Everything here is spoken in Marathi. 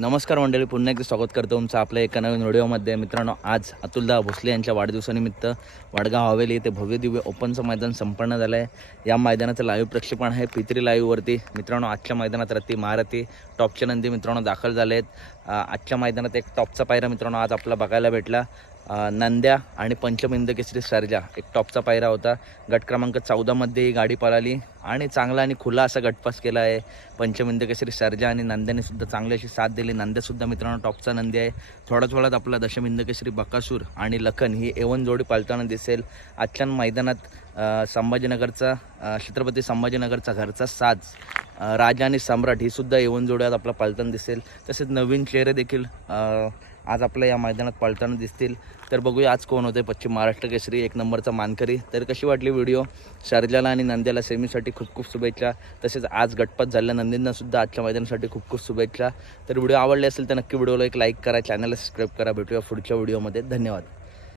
नमस्कार मंडळी पुन्हा एकदा स्वागत करतो तुमचं आपल्या एका नवीन व्हिडिओमध्ये. मित्रांनो आज अतुलदा भोसले यांच्या वाढदिवसानिमित्त वडगाव हवेली येथे भव्य दिव्य ओपनचं मैदान संपन्न झालं आहे या मैदानाचं लाईव्ह प्रक्षेपण आहे पित्री लाईव्हवरती मित्रांनो आजच्या मैदानात रत्ती महारथी टॉपच्या नंदी मित्रांनो दाखल झाले आहेत आजच्या मैदानात एक टॉपचा पायरा मित्रांनो आज आपला बघायला भेटला. नंद्या आणि पंचमिंद केसरी सर्जा. एक टॉपचा पायरा होता. गट क्रमांक चौदामध्ये ही गाडी पळाली आणि चांगला आणि खुला असा गटपास केला आहे. पंचमिंद केसरी सर्जा आणि नंद्याने सुद्धा चांगली अशी साथ दिली. नंद्यासुद्धा मित्रांनो टॉपचा नंदी आहे. थोड्याच वेळात आपला दशमिंद केसरी बकासूर आणि लखन ही एवन जोडी पालताना दिसेल. आजच्या मैदानात संभाजीनगरचा छत्रपती संभाजीनगरचा घरचा साज राजा आणि सम्राट ही सुद्धा एवन जोड्यात आपला पालताना दिसेल. तसेच नवीन चेहरे देखील आज आपल्या या मैदानात पाळताना दिसतील. तर बघूया आज कोण होते पश्चिम महाराष्ट्र केसरी. एक नंबरचा मानकरी. तर कशी वाटली व्हिडिओ? शारजाला आणि नंद्याला सेमीसाठी खूप खूप शुभेच्छा. तसेच आज गटपात झालेल्या नंदींनासुद्धा आजच्या मैदानासाठी खूप खूप शुभेच्छा. तर व्हिडिओ आवडले असेल तर नक्की व्हिडिओला एक लाईक करा. चॅनलला सबस्क्राईब करा. भेटूया पुढच्या व्हिडिओमध्ये. धन्यवाद.